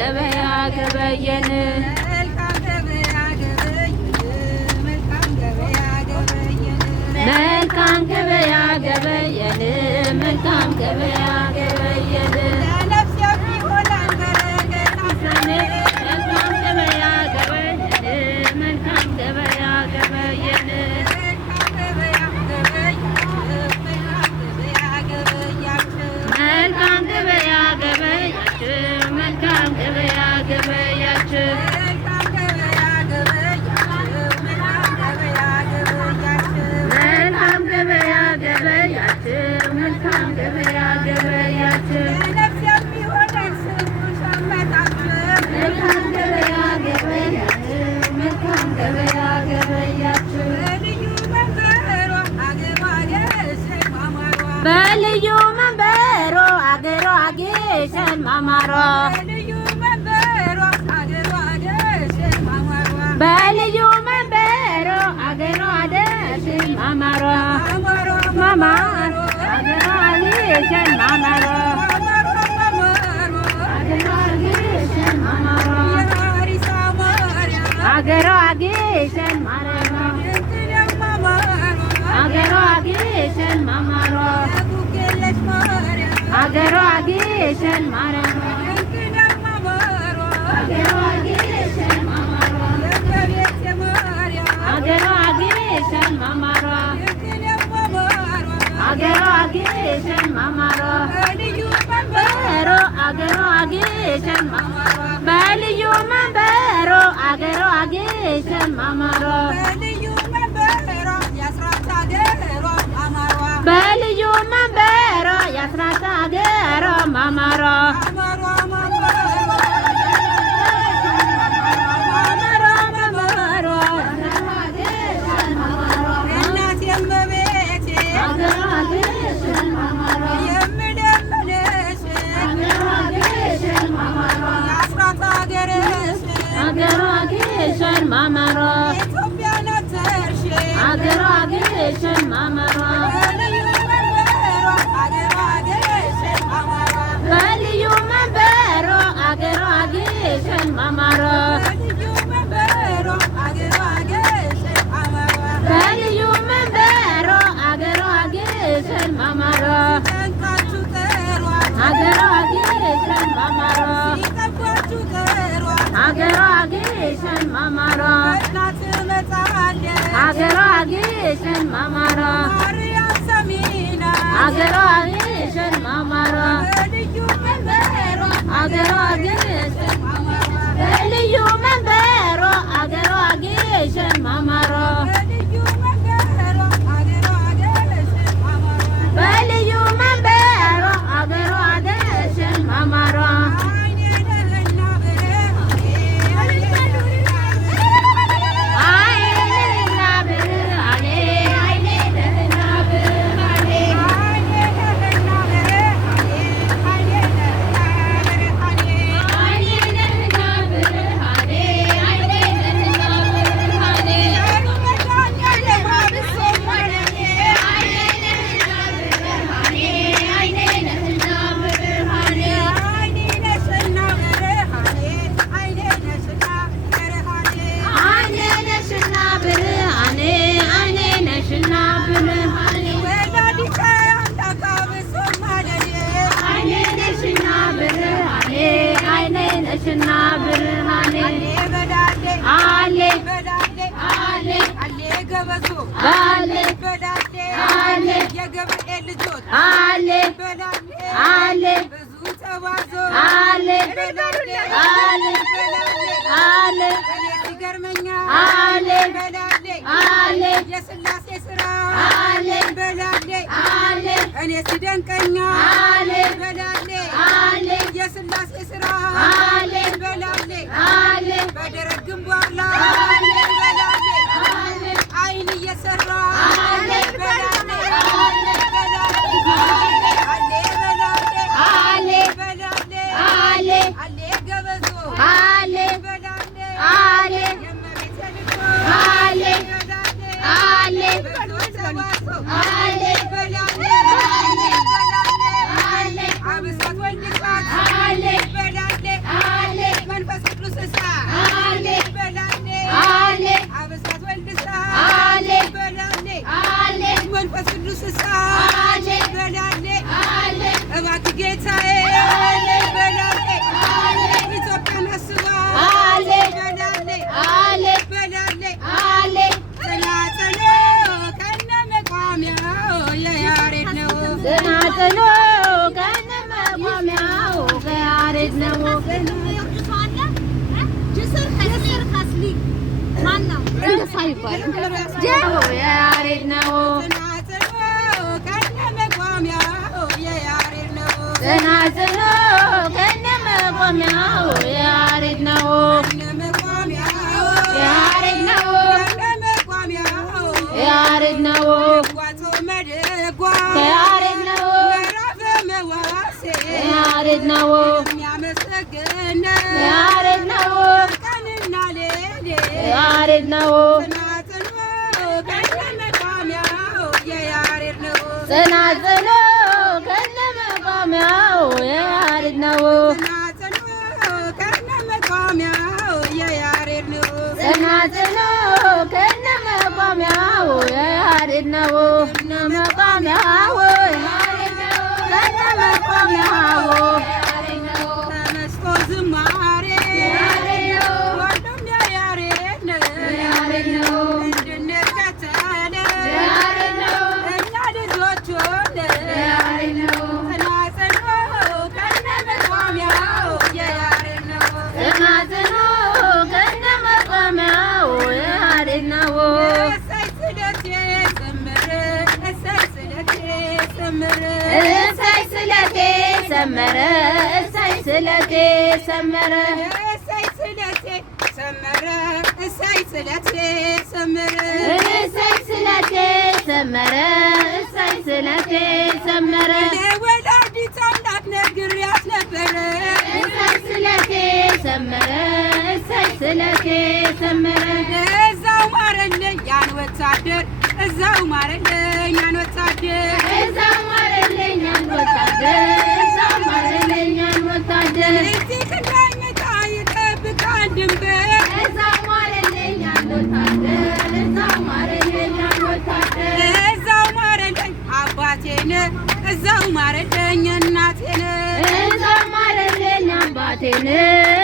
ገበያ ገበየን መልካም ገበያ ገበየን መልካም ገበያ ገበየን ለነፍስ የሚሆናል መልካም ገበያ ገበየን መልካም ገበያ ገበየን መልካም ገበያ ገበያችሁ መልካም ገበያ ገበያችሁ መልካም ገበያ ገበያችሁ መልካም ገበያ ገበያችሁ ለነፍስ የሚሆናል ስሙን ሰመታችሁ መልካም ገበያ ገበያችሁ መልካም ገበያ ገበያችሁ በልዩ መንበሮ አገሯ አጌሸን ማማሯ በልዩ መንበሮ አገሯ አጌሸን ማማሯ በልዩ መንበሮ አገሯ አጌሸን ማማሯ ማማሯ አገሯ አጌሸን ማማሯ አገሯ አጌሸን ማማሯ አገሯ አጌሸን ማማሯ አገሯ አጌሸን ማማሯ አገሯ አጌሸን ማማሯ አገሯ አጌሸን ማማሯ አገሯ አጌሸን ማማሯ በልዩ መንበሮ አገሯ አጌሸን ማማሯ በልዩ መንበሮ አገሯ አጌሸን ማማሯ በልዩ መንበሮ የአስራት አገሯ ማማሯ አገሯ አጌሸን ማማሯ አገሯ አጌሸን ማማሯ በልዩ መንበሮ አገሯ አጌሸን ማማሯ በልዩ መንበሮ አገሯ አጌሸን ማማሯ አገሯ አጌሸን ማማሯ አገሯ አጌሸን ማማሯ አገሯ አጌሸን ማማሯ አገሯ አጌሸን ማማሯ አገሯ አጌሸን በልዩ መንበሮ አገሯ አጌሸን ማማሯ በልዩ መንበሮ አገሯ አጌሸን ማማሯ ነሽና ብርሃኔ አሌ አሌ አሌ ገበዞ አሌ በዳሌ አሌ የገብርኤል ልጆች አሌ በዳሌ አሌ ብዙ ተባዞ አሌ በዳሌ አሌ አሌ እኔ ሲገርመኛ አሌ በዳሌ አሌ የሥላሴ ሥራ አሌ በዳሌ አሌ እኔ ሲደንቀኛ አሌ በዳሌ አሌ የሥላሴ ሥራ አሌ በዳሌ አሌ በደረቅ ግንባር ላይ አሌ በዳሌ አሌ አይን እየሰራ አሌ በዳሌ አሌ በዳሌ አሌ በዳሌ አሌ በዳሌ አሌ አሌ ገበዞ አሌ በዳሌ አሌ የመቤት ልጅ አሌ በዳሌ አሌ አሌ በዳሌ አሌ አብሳት ወንድሳት አሌ በዳሌ አሌ መንፈስ ቅዱስ አለ በላሌ አለ እባክህ ጌታዬ አለ በላሌ አለ ኢትዮጵያን አስባ አለ በላሌ አለ በላሌ አለ ጽናጽሎ ከነመቋሚያው የያሬድ ነው ጽናጽሎ ከነመቋሚያው የያሬድ ነው እንደዛ ይባላል የያሬድ ነው ከነመቋሚያው የያሬድ ነው ጽናጽሎ ከነመቋሚያው የያሬድ ነው የያሬድ ነው የያሬድ ነው የያሬድ ነው የያሬድ ነው የያሬድ ነው የያሬድ ነው ጽናጽሎ ከነመቋሚያው የያሬድ ነው ጽናጽሎ ከነመቋሚያው የያሬድ ነው ከነመቋሚያው ከነመቋሚያው ተመስጦ ዝማሬ ወንድም የያሬድ ነው እንድንከተል እኛ ልጆቹን ጽናጽሎ ከነመቋሚያው የያሬድ ነው ጽናጽሎ ከነመቋሚያው የያሬድ ነው እሰይ ስለቴ ሰመረ እሰይ ስለቴ ሰመረ እሰይ ስለቴ ሰመረ እሰይ ስለቴ ሰመረ እሰይ ስለቴ ሰመረ እሰይ ስለቴ ሰመረ እሰይ ስለቴ ሰመረ እሰይ ስለቴ ሰመረ ለወላዲተ አምላክ ነግሬያት ነበረ እሰይ ስለቴ ሰመረ እሰይ ስለቴ ሰመረ እዛው ማረልኝ ያን ወታደር እዛው ማረልኝ ያን ወታደር እዛው ማረልኝ ያን ወታደር እዛው ማረልኝ ያን ወታደር እዚህ እንዳይመጣ ይጠብቃል ድንበር እዛው ማረልኝ ያን ወታደር እዛው ማረልኝ ያን ወታደር እዛው ማረልኝ አባቴን እዛው ማረልኝ እናቴን እዛው ማረልኝ አባቴን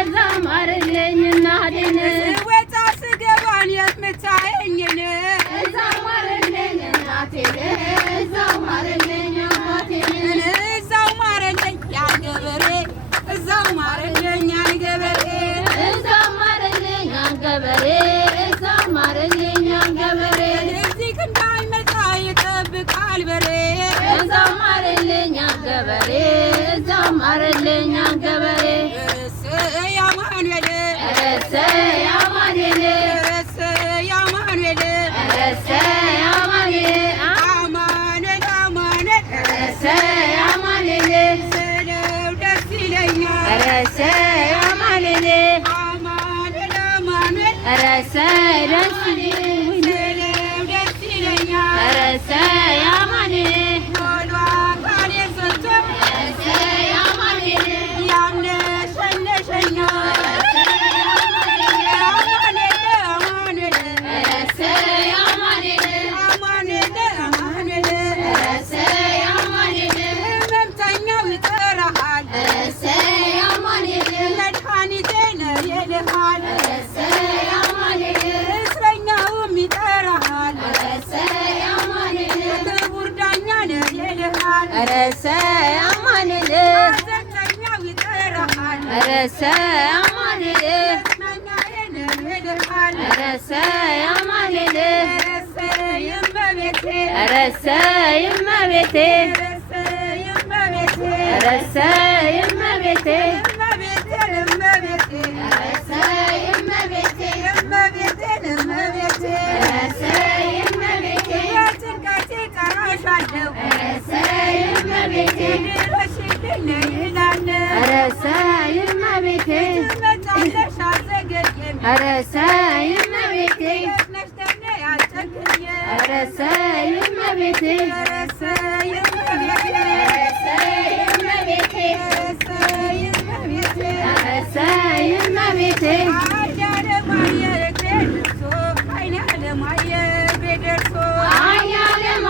እዛው ማረልኝ እናቴን ስወጣ ስገባን የምታየኝን እዛው ማረልኝ እናቴን እዛው ማረልኝ አባቴን እዛው ማረልኝ ያን ገበሬ እዛው ማረልኝ ያን ገበሬ እዛው ማረልኝ ያን ገበሬ እዛው ማረልኝ ያን ገበሬ እዚህ እንዳይመጣ ይጠብቃል በሬ እዛው ማረልኝ ያን ገበሬ እዛው ማረልኝ ያን ገበሬ እሰይ አማኑኤል እሰይ አማኑኤል እሰይ አማኑኤል እሰይ አማኑኤል አማኑኤል አማኑኤል እሰይ አማኑኤል ስለው ደስ ይለኛል እሰይ አማኑኤል አማኑኤል አማኑኤል እሰይ ደስ ይለኛል ስለው ደስ ይለኛል እሰይ አማኑኤል ሆኖ አካሌን ሰጥቶ እሰይ አማኑኤል ያምነሸነሸኛል እሰይ አማኑኤል አዘንተኛው ይጠራሃል እሰይ አማኑኤል እሰይ አማኑኤል እሰይ እመቤቴ እሰይ እመቤቴ እሰይ እመቤቴ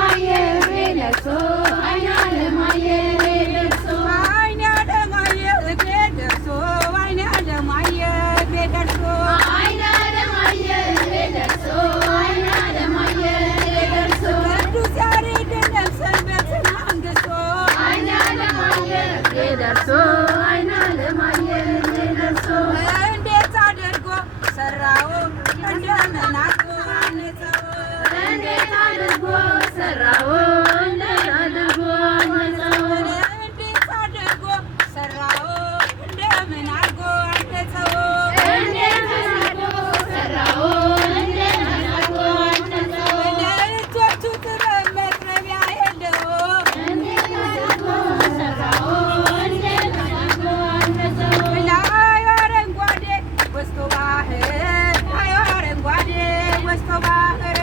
I ደርሶ አይነ አለማየ ደርሶ አይነ አለማየ ደርሶ አይነ አለማየ ደርሶ አይነ አለማየ ደርሶ አይነ አለማየ ደርሶ ቅዱስ ያሬድን ሰንበትን አንግሶ አይነ አለማየ ደርሶ አይነ አለማየ ደርሶ እንዴት አድርጎ ሰራው እንደምን አድርጎ አነጸው እንዴት አድርጎ ሰራው እንዴት አድርጎ አነጸው እንዴት አድርጎ ሰራው እንደምን አድርጎ አነጸው እንዴት አድርጎ ሰራው እንዴት አድርጎ አነጸው ለእጆቹ ጥበብ መጥረቢያ የለው እንዴት አድርጎ ሰራው እንዴት አድርጎ አነጸው ላዩ አረንጓዴ ወስቶ ባህር ላዩ አረንጓዴ ወስቶ ባህር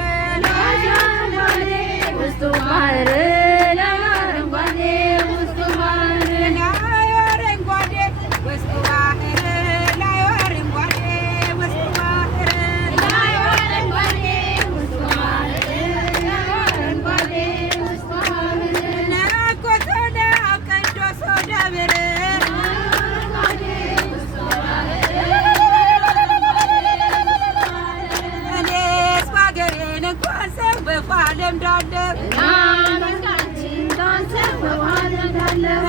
ውስጡ ባህር አረንጓዴ ውስጡ ባህር ላዩ አረንጓዴ ወስቶ ባህር ላዩ አረንጓዴ ወስቶ ባህር ላዩ አረንጓዴ ውስጡ ባህር አረንጓዴ ውስጡ ባህር ነኮቶነ ቅዱስ ደብር አረንጓዴ ውስጡ ባህር እኔስ በአገሬን እንኳን ሰው በፋለም ዳለብ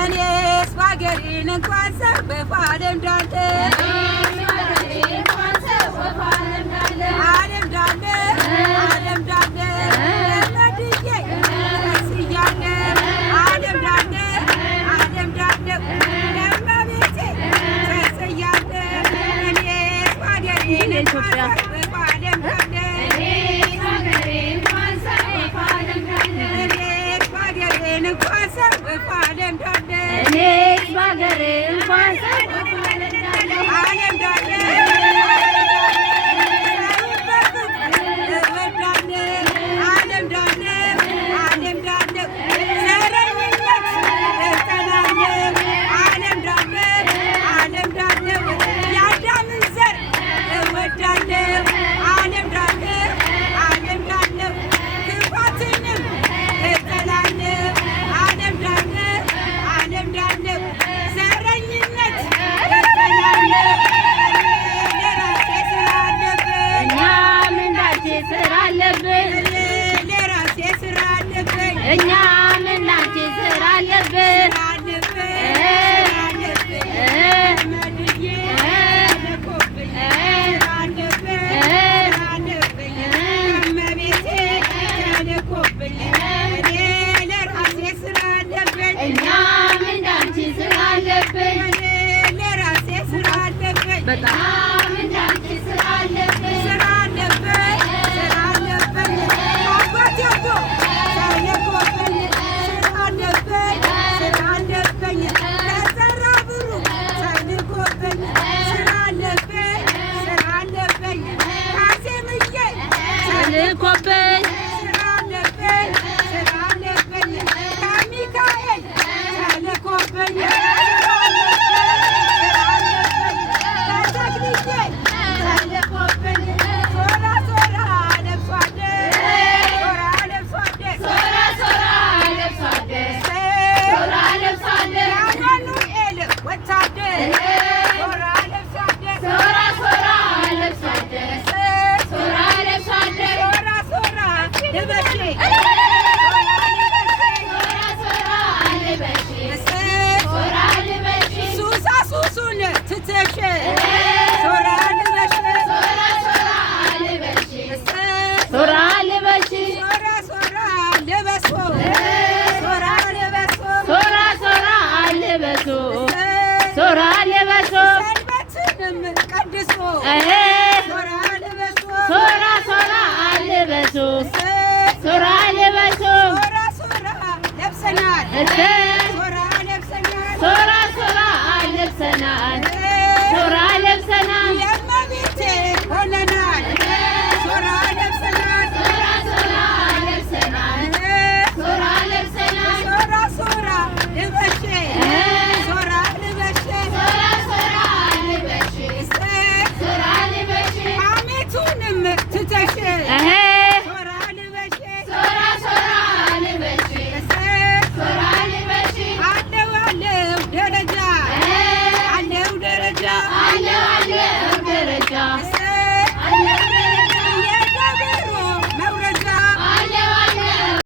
እኔስ በአገሬን እንኳን ሰው በፋለም ዳለብ ዓለም ዳለ ዓለም ዳለ ለመድዬ ስያለ ዓለም ዳለ ዓለም ዳለ ለመቤቴ ተስያለ እኔስ በአገሬን እንኳን ሰው በፋለም ዳለ እኔስ በአገሬን እንኳን ሰው በፋለም ዳለ እኔስ በአገሬ እንኳን ሰው ዓለም ዳለ ዓለም ዳለ ዓለም ዳለ ዘረኝነት እጠላለሁ ዓለም ዳለ ዓለም ዳለ የአዳምን ዘር እወዳለሁ ዓለም ዳለ ዓለም ዳለ ክፋትንም እጠላለሁ ዓለም ዳለ ዓለም ዳለ ዘረኝነት እጠላለሁ ለራሴ ስራ አለብኝ እኛም እንዳንቺ ስራ አለብን ለራሴ ስራ አለብኝ እኛም እንዳንቺ ስራ አለብን እኛም እንዳንቺ ስራ አለብን በጣም እንዳንቺ ስራ አለብን ልኮብኝ ሶራ ልበሶ ሰንበትንም ቀድሶ ሶራ ልበሶ ሶራ ሶራ አልበሶ ሶራ ልበሶ ሶራ ለብሰናል